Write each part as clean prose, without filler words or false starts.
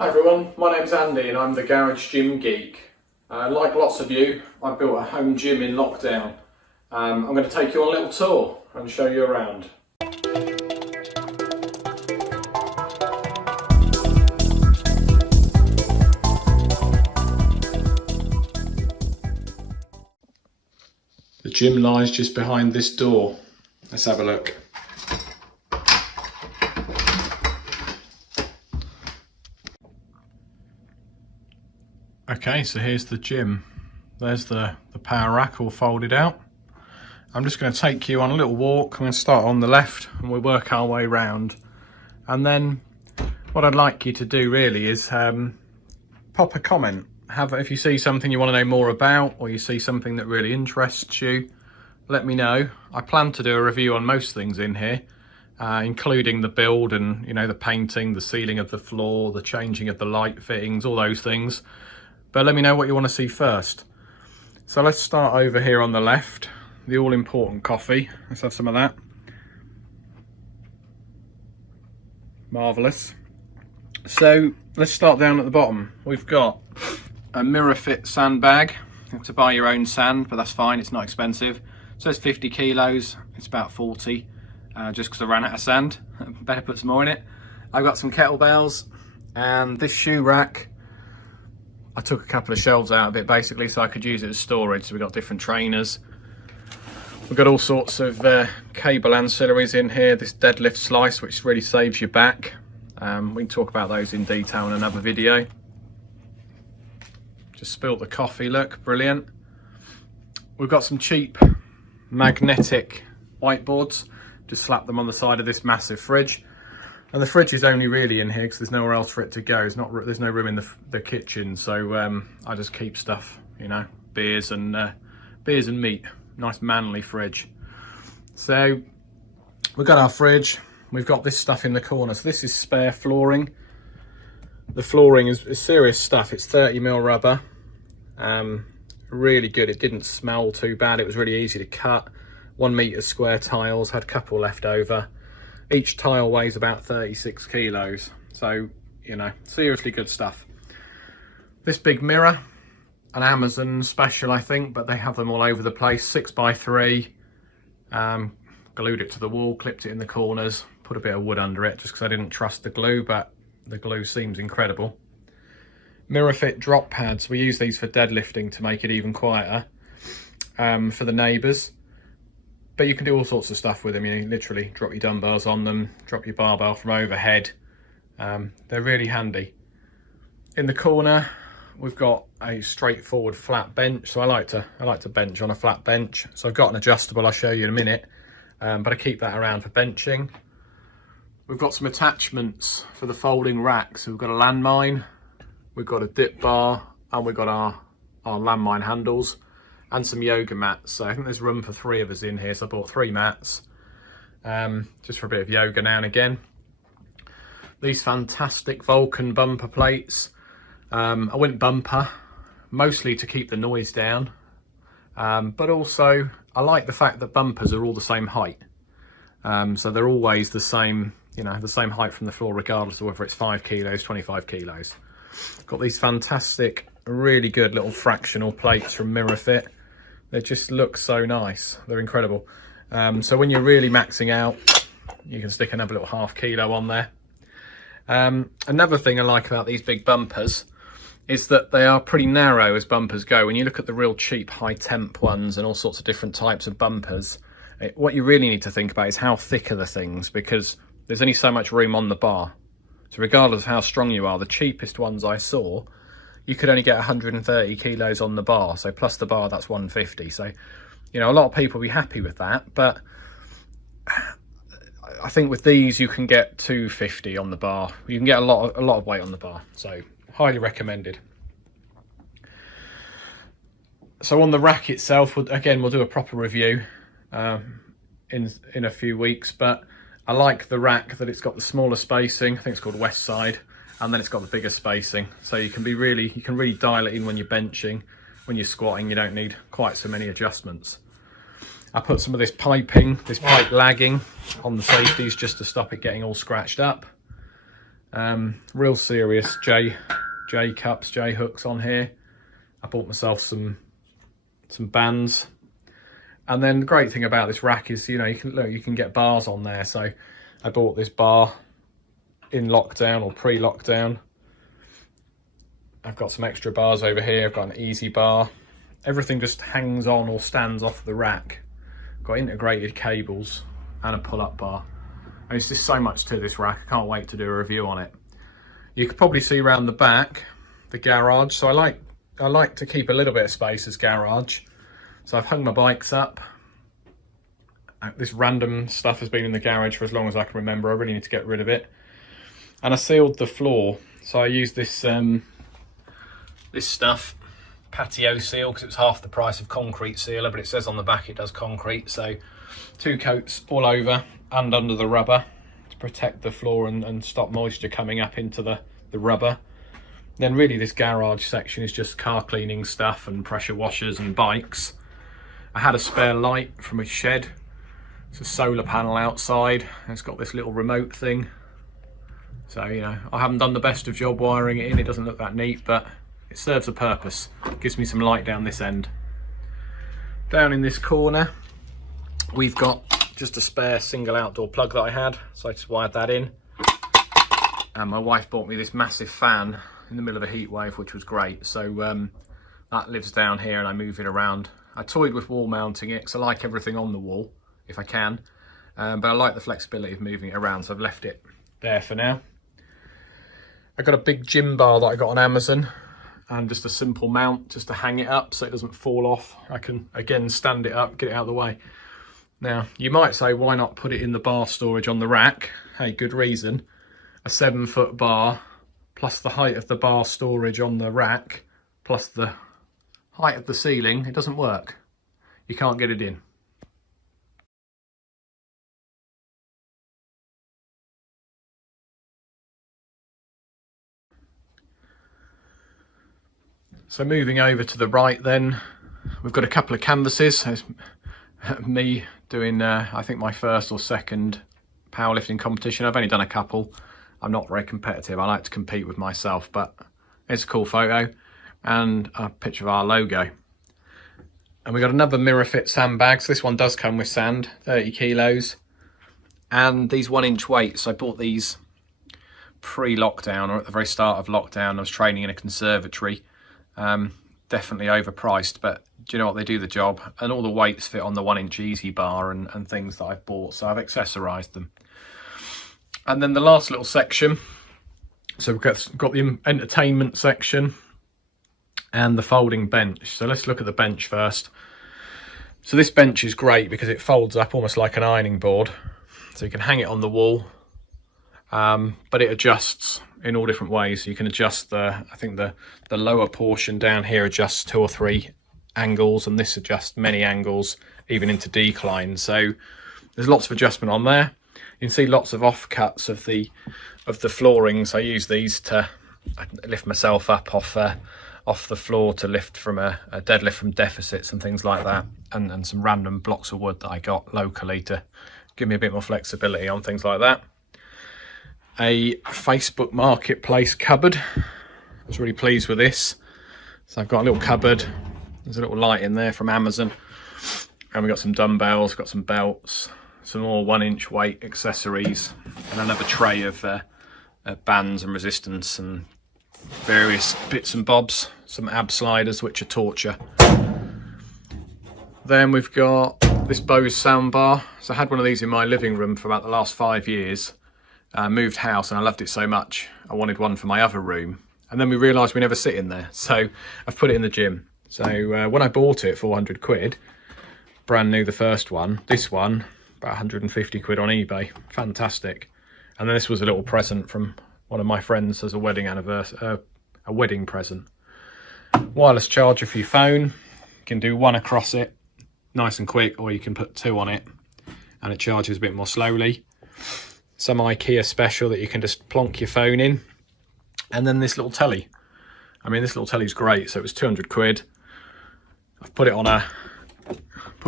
Hi everyone, my name's Andy and I'm the Garage Gym Geek. Like lots of you, I built a home gym in lockdown. I'm going to take you on a little tour and show you around. The gym lies just behind this door. Let's have a look. Okay, so here's the gym. There's the power rack all folded out. I'm just going to take you on a little walk. I'm going to start on the left and we'll work our way round. And then what I'd like you to do really is pop a comment. If you see something you want to know more about, or you see something that really interests you, let me know. I plan to do a review on most things in here, including the build and the painting, the sealing of the floor, the changing of the light fittings, all those things. But let me know what you want to see first. So let's start over here on the left, the all-important coffee. Let's have some of that. Marvellous. So let's start down at the bottom. We've got a mirror fit sandbag. You have to buy your own sand, but that's fine, it's not expensive. It says 50 kilos, it's about 40, just because I ran out of sand. Better put some more in it. I've got some kettlebells and this shoe rack. I took a couple of shelves out of it basically so I could use it as storage. So we've got different trainers. We've got all sorts of cable ancillaries in here. This deadlift slice, which really saves your back. We can talk about those in detail in another video. Just spilt the coffee, look, brilliant. We've got some cheap magnetic whiteboards. Just slap them on the side of this massive fridge. And the fridge is only really in here because there's nowhere else for it to go. There's no room in the kitchen, so I just keep stuff, beers and meat. Nice manly fridge. So we've got our fridge. We've got this stuff in the corner. So this is spare flooring. The flooring is serious stuff. It's 30mm rubber. Really good. It didn't smell too bad. It was really easy to cut. 1 metre square tiles. Had a couple left over. Each tile weighs about 36 kilos. So, seriously good stuff. This big mirror, an Amazon special, I think, but they have them all over the place. 6x3. Glued it to the wall, clipped it in the corners, put a bit of wood under it just because I didn't trust the glue, but the glue seems incredible. Mirror fit drop pads. We use these for deadlifting to make it even quieter for the neighbours. But you can do all sorts of stuff with them. You literally drop your dumbbells on them, drop your barbell from overhead. They're really handy. In the corner, we've got a straightforward flat bench. So I like to bench on a flat bench. So I've got an adjustable. I'll show you in a minute. But I keep that around for benching. We've got some attachments for the folding rack. So we've got a landmine, we've got a dip bar, and we've got our landmine handles. And some yoga mats. So I think there's room for 3 of us in here. So I bought 3 mats just for a bit of yoga now and again. These fantastic Vulcan bumper plates. I went bumper mostly to keep the noise down, but also I like the fact that bumpers are all the same height. So they're always the same, the same height from the floor, regardless of whether it's 5 kilos, 25 kilos. Got these fantastic, really good little fractional plates from Mirror Fit. They just look so nice. They're incredible. So when you're really maxing out, you can stick another little ½ kilo on there. Another thing I like about these big bumpers is that they are pretty narrow as bumpers go. When you look at the real cheap high temp ones and all sorts of different types of bumpers, what you really need to think about is how thick are the things, because there's only so much room on the bar. So regardless of how strong you are, the cheapest ones I saw, you could only get 130 kilos on the bar. So plus the bar, that's 150. So, a lot of people will be happy with that. But I think with these, you can get 250 on the bar. You can get a lot of weight on the bar. So highly recommended. So on the rack itself, we'll do a proper review in a few weeks. But I like the rack that it's got the smaller spacing. I think it's called West Side. And then it's got the bigger spacing, so you can really dial it in when you're benching. When you're squatting, you don't need quite so many adjustments. I put some of this pipe lagging on the safeties just to stop it getting all scratched up. Real serious J cups, J hooks on here. I bought myself some bands. And then the great thing about this rack is, you can get bars on there. So I bought this bar in lockdown or pre-lockdown. I've got some extra bars over here. I've got an easy bar. Everything just hangs on or stands off the rack. Got integrated cables and a pull-up bar. And it's just so much to this rack. I can't wait to do a review on it. You could probably see around the back, the garage. So I like to keep a little bit of space as garage. So I've hung my bikes up. This random stuff has been in the garage for as long as I can remember. I really need to get rid of it. And I sealed the floor. So I used this this stuff, patio seal, because it was half the price of concrete sealer, but it says on the back it does concrete. So 2 coats all over and under the rubber to protect the floor and stop moisture coming up into the rubber. Then really this garage section is just car cleaning stuff and pressure washers and bikes. I had a spare light from a shed. It's a solar panel outside. It's got this little remote thing. So, I haven't done the best of job wiring it in. It doesn't look that neat, but it serves a purpose. It gives me some light down this end. Down in this corner, we've got just a spare single outdoor plug that I had. So I just wired that in. And my wife bought me this massive fan in the middle of a heat wave, which was great. So that lives down here and I move it around. I toyed with wall mounting it because I like everything on the wall if I can, but I like the flexibility of moving it around, so I've left it there for now. I got a big gym bar that I got on Amazon and just a simple mount just to hang it up so it doesn't fall off. I can again stand it up, get it out of the way. Now you might say, why not put it in the bar storage on the rack? Hey, good reason. A 7-foot bar plus the height of the bar storage on the rack plus the height of the ceiling, it doesn't work. You can't get it in. So moving over to the right then, we've got a couple of canvases. There's me doing, I think my first or second powerlifting competition. I've only done a couple. I'm not very competitive. I like to compete with myself, but it's a cool photo. And a picture of our logo. And we got another mirror fit sandbag. So this one does come with sand, 30 kilos. And these 1-inch weights, I bought these pre-lockdown or at the very start of lockdown. I was training in a conservatory. Definitely overpriced, but do you know what, they do the job. And all the weights fit on the 1-inch easy bar and things that I've bought. So I've accessorized them. And then the last little section. So we've got the entertainment section and the folding bench. So let's look at the bench first. So this bench is great because it folds up almost like an ironing board. So you can hang it on the wall, but it adjusts in all different ways. You can adjust I think the lower portion down here adjusts 2 or 3 angles, and this adjusts many angles, even into decline. So there's lots of adjustment on there. You can see lots of offcuts of the flooring. So I use these to lift myself up off the floor to lift from a deadlift from deficits and things like that, and some random blocks of wood that I got locally to give me a bit more flexibility on things like that. A Facebook Marketplace cupboard. I was really pleased with this. So I've got a little cupboard. There's a little light in there from Amazon, and we've got some dumbbells, got some belts, some more 1-inch weight accessories, and another tray of bands and resistance and various bits and bobs, some ab sliders, which are torture. Then we've got this Bose Sound Bar. So I had one of these in my living room for about the last 5 years. Moved house and I loved it so much I wanted one for my other room, and then we realised we never sit in there, so I've put it in the gym. So when I bought it, 400 quid, brand new, the first one. This one about 150 quid on eBay. Fantastic. And then this was a little present from one of my friends as a wedding anniversary, a wedding present. Wireless charger for your phone. You can do one across it, nice and quick, or you can put 2 on it and it charges a bit more slowly. Some IKEA special that you can just plonk your phone in. And then this little telly. I mean, this little telly's great. So it was 200 quid. I've put it on an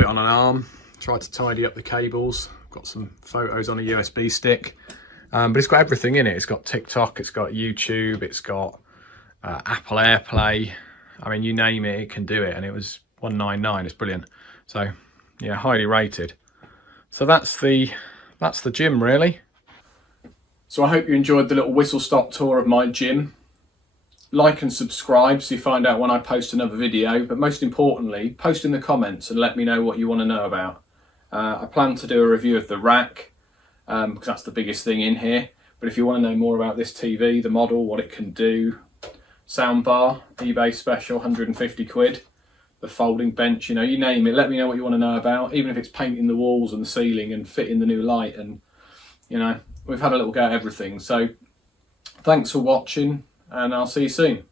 arm, tried to tidy up the cables. Got some photos on a USB stick. But it's got everything in it. It's got TikTok, it's got YouTube, it's got Apple AirPlay. I mean, you name it, it can do it. And it was $199. It's brilliant. So yeah, highly rated. So that's the gym really. So I hope you enjoyed the little whistle stop tour of my gym. Like and subscribe so you find out when I post another video, but most importantly, post in the comments and let me know what you want to know about. I plan to do a review of the rack, because that's the biggest thing in here. But if you want to know more about this TV, the model, what it can do, sound bar, eBay special, 150 quid, the folding bench, you know, you name it, let me know what you want to know about, even if it's painting the walls and the ceiling and fitting the new light, and you know, we've had a little go at everything. So thanks for watching, and I'll see you soon.